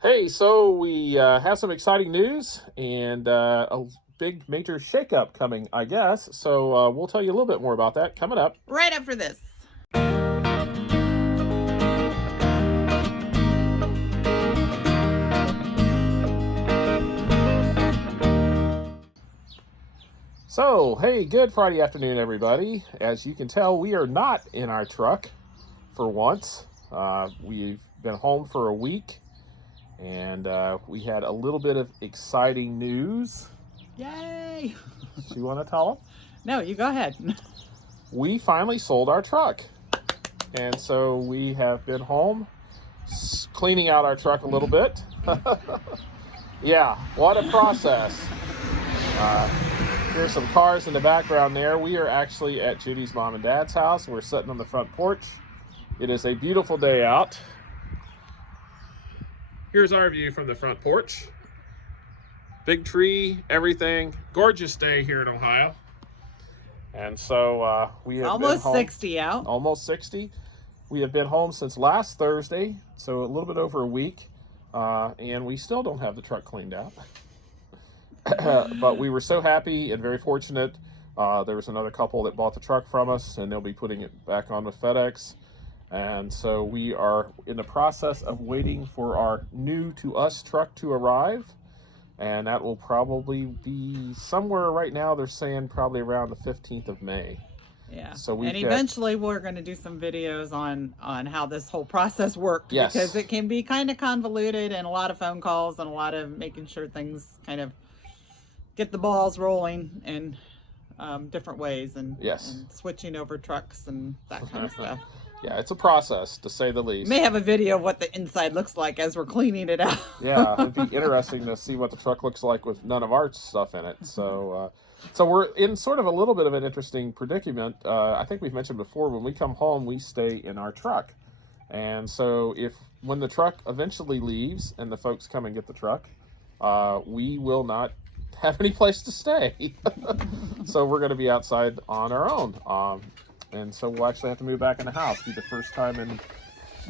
Hey, so we have some exciting news and a big major shakeup coming, I guess. So we'll tell you a little bit more about that coming up. Right after this. So, hey, good Friday afternoon, everybody. As you can tell, we are not in our truck for once. We've been home for a week and we had a little bit of exciting news. Yay! Do you want to tell them? No, you go ahead. We finally sold our truck. And so we have been home cleaning out our truck a little bit. Yeah, what a process. Here's some cars in the background there. We are actually at Judy's mom and dad's house. We're sitting on the front porch. It is a beautiful day out. Here's our view from the front porch. Big tree, everything. Gorgeous day here in Ohio. And so we have Almost been home, 60 out. Almost 60. We have been home since last Thursday, so a little bit over a week, and we still don't have the truck cleaned out. But we were so happy and very fortunate. There was another couple that bought the truck from us, and they'll be putting it back on with FedEx. And so we are in the process of waiting for our new to us truck to arrive. And that will probably be somewhere right now, they're saying probably around the 15th of May. Yeah. So and eventually we're going to do some videos on how this whole process worked. Yes. Because it can be kind of convoluted and a lot of phone calls and a lot of making sure things kind of get the balls rolling in different ways and, Yes. and switching over trucks and that kind of stuff. Yeah, it's a process, to say the least. May have a video of what the inside looks like as we're cleaning it out. Yeah, it'd be interesting to see what the truck looks like with none of our stuff in it. So we're in sort of a little bit of an interesting predicament. I think we've mentioned before, when we come home, we stay in our truck. And so when the truck eventually leaves and the folks come and get the truck, we will not have any place to stay. So we're going to be outside on our own. And so we'll actually have to move back in the house. It'll be the first time in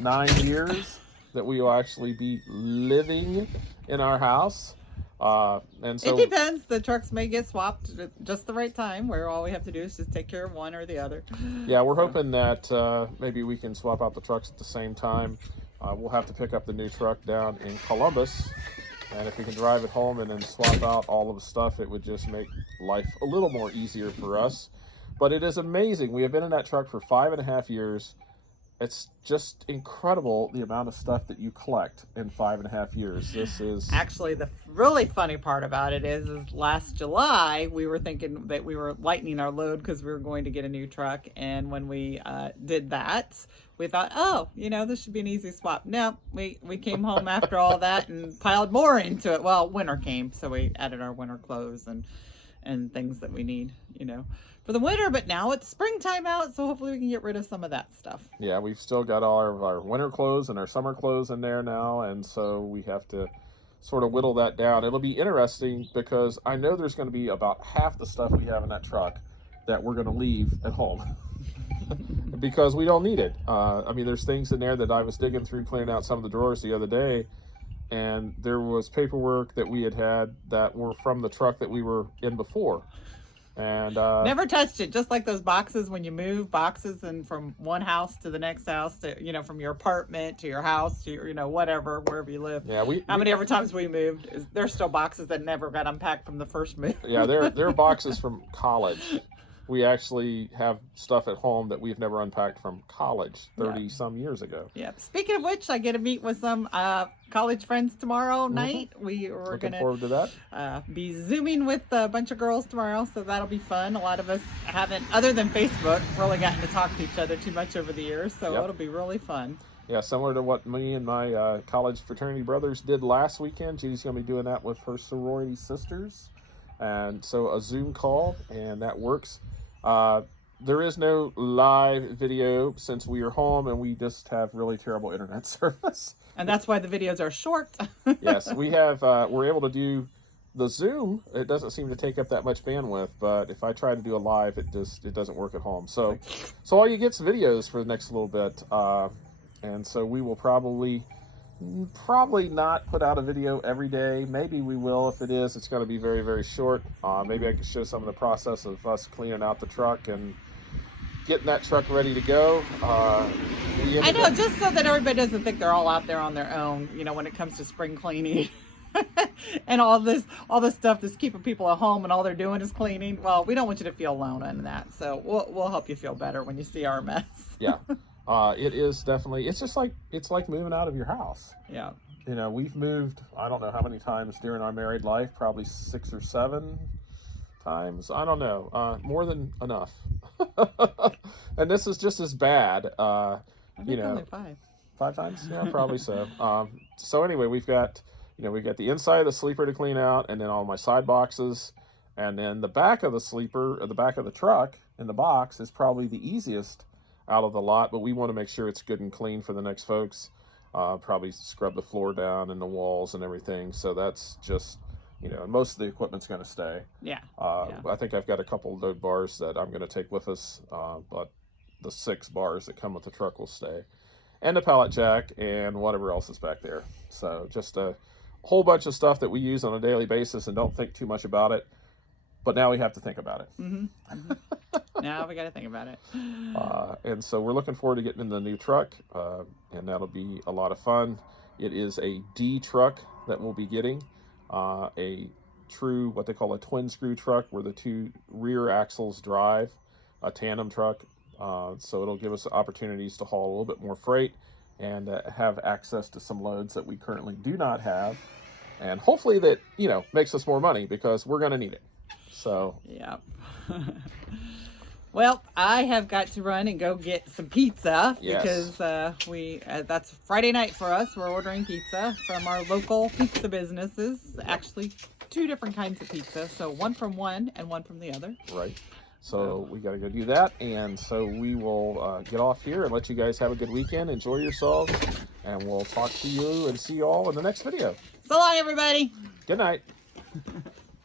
9 years that we will actually be living in our house. And so it depends. The trucks may get swapped at just the right time, where all we have to do is just take care of one or the other. Yeah, we're hoping that maybe we can swap out the trucks at the same time. We'll have to pick up the new truck down in Columbus. And if we can drive it home and then swap out all of the stuff, it would just make life a little more easier for us. But it is amazing. We have been in that truck for 5.5 years. It's just incredible the amount of stuff that you collect in 5.5 years. This is actually the really funny part about it is last July we were thinking that we were lightening our load because we were going to get a new truck, and when we did that, we thought, oh, this should be an easy swap. No, we came home after all that and piled more into it. Well, winter came, so we added our winter clothes and things that we need, for the winter, but now it's springtime out, so hopefully we can get rid of some of that stuff. Yeah, we've still got all of our winter clothes and our summer clothes in there now, and so we have to sort of whittle that down. It'll be interesting because I know there's going to be about half the stuff we have in that truck that we're going to leave at home because we don't need it. There's things in there that I was digging through, cleaning out some of the drawers the other day, and there was paperwork that we had that were from the truck that we were in before. And never touched it. Just like those boxes when you move boxes and from one house to the next house, to from your apartment to your house to your, whatever, wherever you live. Yeah, how many ever times we moved, there's still boxes that never got unpacked from the first move. Yeah, there are boxes from college. We actually have stuff at home that we've never unpacked from college 30 some years ago. Yeah. Speaking of which, I get to meet with some college friends tomorrow night. We were looking forward to that. Be Zooming with a bunch of girls tomorrow, so that'll be fun. A lot of us haven't, other than Facebook, really gotten to talk to each other too much over the years, so it'll be really fun. Yeah, similar to what me and my college fraternity brothers did last weekend. Judy's going to be doing that with her sorority sisters. And so a Zoom call, and that works. There is no live video since we are home and we just have really terrible internet service. And that's why the videos are short. Yes, we have, we're able to do the Zoom. It doesn't seem to take up that much bandwidth, but if I try to do a live, it doesn't work at home. So all you get is videos for the next little bit. And so we will probably Probably not put out a video every day. Maybe we will. If it is, it's going to be very, very short. Maybe I can show some of the process of us cleaning out the truck and getting that truck ready to go. I know, just so that everybody doesn't think they're all out there on their own, when it comes to spring cleaning. And all this stuff that's keeping people at home and all they're doing is cleaning. Well, we don't want you to feel alone in that. So we'll help you feel better when you see our mess. Yeah. It is definitely, it's like moving out of your house. Yeah. We've moved, I don't know how many times during our married life, probably 6 or 7 times. I don't know, more than enough. And this is just as bad. I think only 5. 5 times? Yeah, probably so. So anyway, we've got the inside of the sleeper to clean out, and then all my side boxes, and then the back of the sleeper, or the back of the truck in the box is probably the easiest out of the lot, but we want to make sure it's good and clean for the next folks. Probably scrub the floor down and the walls and everything. So that's just, most of the equipment's going to stay. Yeah. I think I've got a couple load bars that I'm going to take with us, but the 6 bars that come with the truck will stay, and the pallet jack and whatever else is back there. So just a whole bunch of stuff that we use on a daily basis and don't think too much about it, but now we have to think about it. Mm-hmm. Now we got to think about it. And so we're looking forward to getting in the new truck, and that'll be a lot of fun. It is a D truck that we'll be getting, a true, what they call a twin screw truck, where the 2 rear axles drive, a tandem truck. So it'll give us opportunities to haul a little bit more freight and have access to some loads that we currently do not have. And hopefully that, makes us more money, because we're going to need it. So. Yeah. Well, I have got to run and go get some pizza. Yes. Because that's Friday night for us. We're ordering pizza from our local pizza businesses. Actually, 2 different kinds of pizza. So one from one and one from the other. Right. So we got to go do that. And so we will get off here and let you guys have a good weekend. Enjoy yourselves. And we'll talk to you and see you all in the next video. So long, everybody. Good night.